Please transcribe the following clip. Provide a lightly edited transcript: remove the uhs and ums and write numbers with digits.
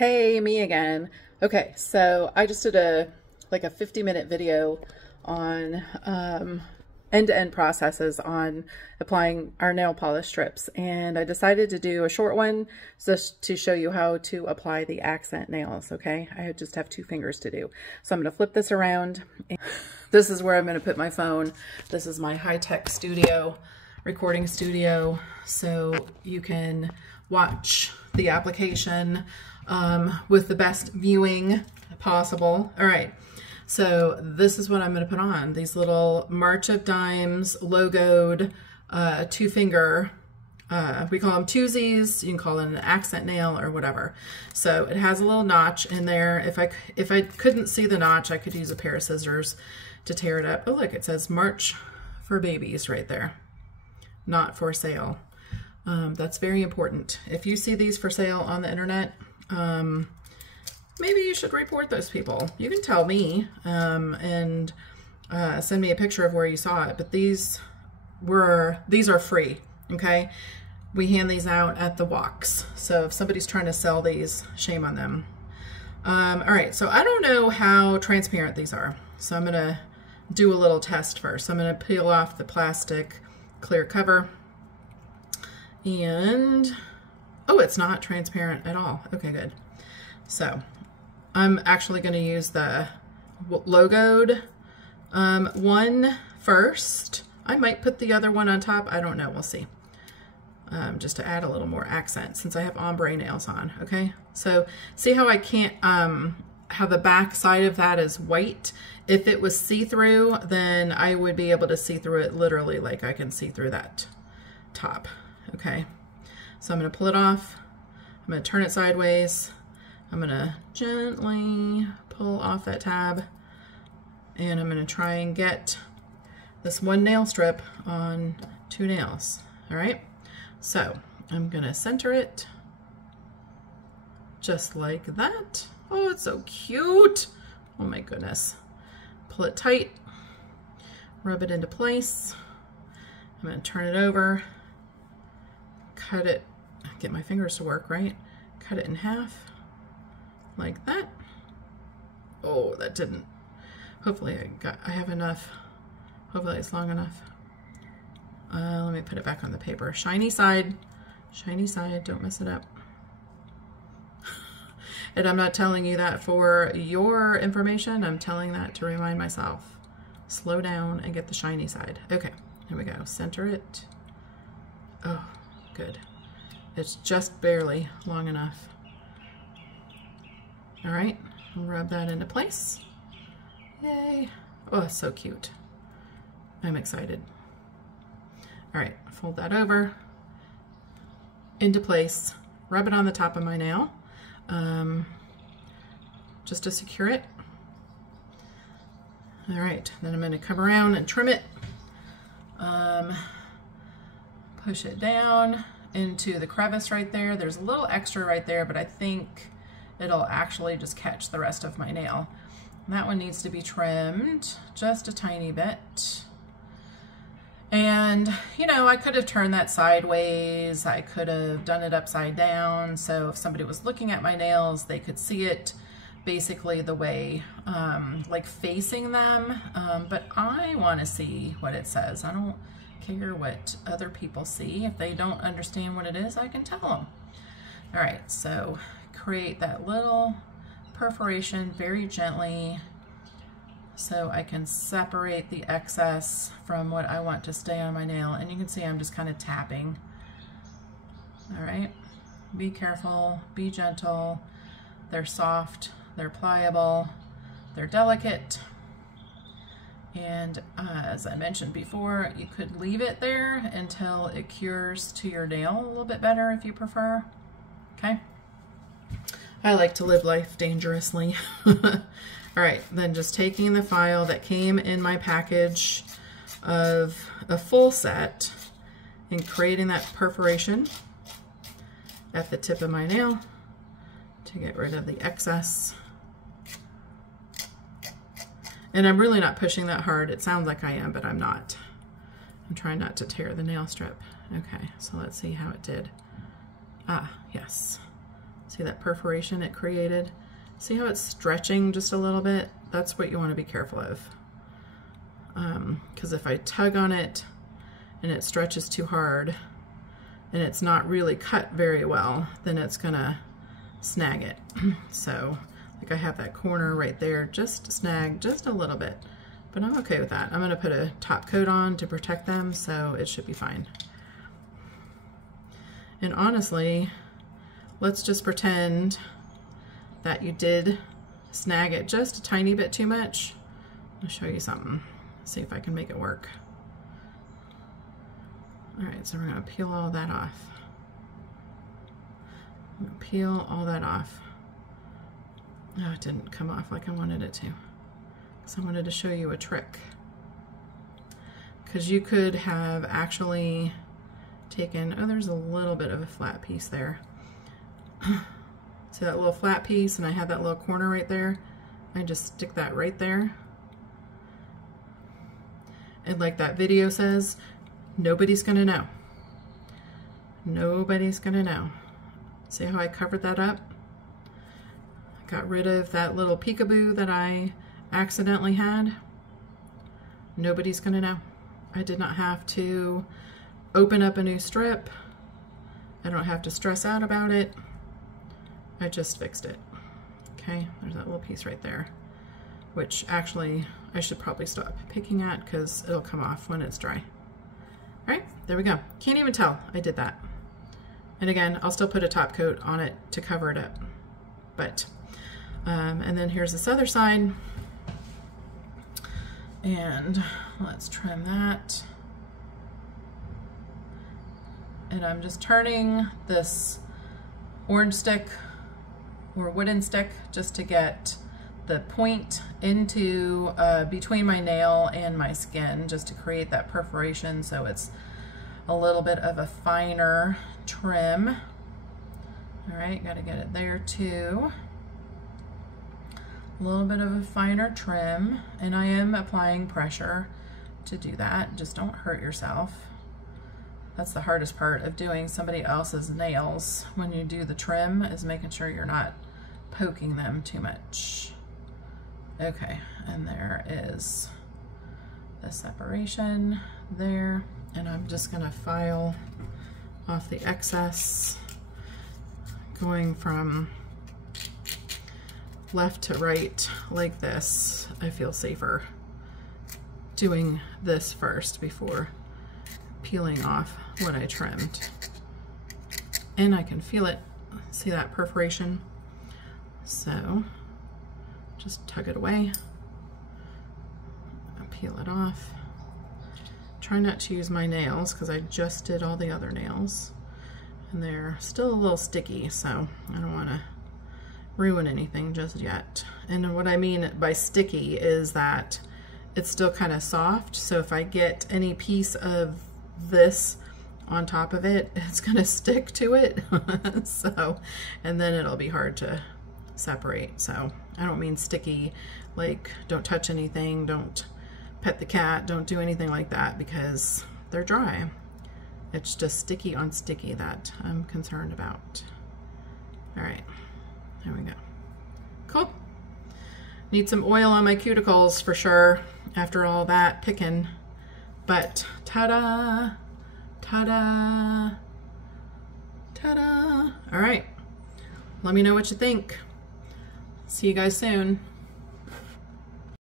Hey, me again. Okay, so I just did a 50-minute video on end-to-end processes on applying our nail polish strips, and I decided to do a short one just to show you how to apply the accent nails. Okay, I just have 2 fingers to do, so I'm going to flip this around. This is where I'm going to put my phone. This is my high-tech studio, recording studio, so you can watch the application with the best viewing possible. All right, so this is what I'm going to put on. These little March of Dimes logoed 2-finger, we call them twosies. You can call it an accent nail or whatever. So it has a little notch in there. If I couldn't see the notch, I could use a pair of scissors to tear it up. Oh, look, it says March for babies right there. Not for sale. That's very important. If you see these for sale on the internet, maybe you should report those people. You can tell me and send me a picture of where you saw it, but these are free, okay? We hand these out at the walks, so if somebody's trying to sell these, shame on them. All right, so I don't know how transparent these are, so I'm gonna do a little test first. I'm gonna peel off the plastic clear cover, and oh, it's not transparent at all. Okay, good. So I'm actually going to use the logoed one first. I might put the other one on top. I don't know. We'll see. Just to add a little more accent since I have ombre nails on. Okay. So see how I can't, how the back side of that is white. If it was see-through, then I would be able to see through it literally like I can see through that top. Okay. So I'm going to pull it off. I'm going to turn it sideways. I'm going to gently pull off that tab, and I'm going to try and get this one nail strip on 2 nails. All right. So I'm going to center it just like that. Oh, it's so cute. Oh my goodness. Pull it tight, rub it into place. I'm going to turn it over, cut it, get my fingers to work, right? Cut it in half like that. Oh, that didn't. Hopefully I have enough. Hopefully it's long enough. Let me put it back on the paper. Shiny side, don't mess it up. And I'm not telling you that for your information. I'm telling that to remind myself. Slow down and get the shiny side. Okay, here we go. Center it. Oh, good. It's just barely long enough. All right, rub that into place. Yay. Oh, so cute. I'm excited. All right, fold that over into place. Rub it on the top of my nail just to secure it. All right, then I'm going to come around and trim it. Push it down into the crevice right there. There's a little extra right there, but I think it'll actually just catch the rest of my nail. And that one needs to be trimmed just a tiny bit. And, you know, I could have turned that sideways. I could have done it upside down. So if somebody was looking at my nails, they could see it basically the way, like facing them. But I want to see what it says. I don't care what other people see. If they don't understand what it is, I can tell them. All right, so create that little perforation very gently so I can separate the excess from what I want to stay on my nail. And you can see I'm just kind of tapping. All right, be careful, be gentle. They're soft, they're pliable, they're delicate. And as I mentioned before, you could leave it there until it cures to your nail a little bit better if you prefer. Okay. I like to live life dangerously. All right, then just taking the file that came in my package of a full set and creating that perforation at the tip of my nail to get rid of the excess. And I'm really not pushing that hard. It sounds like I am, but I'm not. I'm trying not to tear the nail strip. Okay, so let's see how it did. Ah, yes. See that perforation it created? See how it's stretching just a little bit? That's what you want to be careful of. Because if I tug on it and it stretches too hard and it's not really cut very well, then it's gonna snag it. So like I have that corner right there, just snag just a little bit, but I'm okay with that. I'm gonna put a top coat on to protect them, so it should be fine. And honestly, let's just pretend that you did snag it just a tiny bit too much. I'll show you something. See if I can make it work. All right, so we're gonna peel all that off. I'm gonna peel all that off. Oh, it didn't come off like I wanted it to. So I wanted to show you a trick. Because you could have actually taken, oh, there's a little bit of a flat piece there. See that little flat piece, and I have that little corner right there? I just stick that right there. And like that video says, nobody's gonna know. Nobody's gonna know. See how I covered that up? I got rid of that little peekaboo that I accidentally had. Nobody's gonna know. I did not have to open up a new strip. I don't have to stress out about it. I just fixed it. Okay, there's that little piece right there, which actually I should probably stop picking at because it'll come off when it's dry. All right, there we go. Can't even tell I did that. And again, I'll still put a top coat on it to cover it up. But, and then here's this other side. And let's trim that. And I'm just turning this orange stick or wooden stick just to get the point into between my nail and my skin, just to create that perforation, so it's a little bit of a finer trim. All right, got to get it there too. A little bit of a finer trim, and I am applying pressure to do that. Just don't hurt yourself. That's the hardest part of doing somebody else's nails when you do the trim, is making sure you're not poking them too much. Okay, and there is the separation there, and I'm just gonna file off the excess, going from left to right like this. I feel safer doing this first before peeling off what I trimmed. And I can feel it. See that perforation? So just tug it away, peel it off. Try not to use my nails because I just did all the other nails and they're still a little sticky, so I don't want to ruin anything just yet. And what I mean by sticky is that it's still kind of soft, so if I get any piece of this on top of it, it's gonna stick to it. So, and then it'll be hard to separate. So I don't mean sticky like don't touch anything, don't pet the cat, don't do anything like that, because they're dry. It's just sticky on sticky that I'm concerned about. All right, there we go. Cool. Need some oil on my cuticles for sure after all that picking, but ta-da, ta-da, ta-da. All right, let me know what you think. See you guys soon.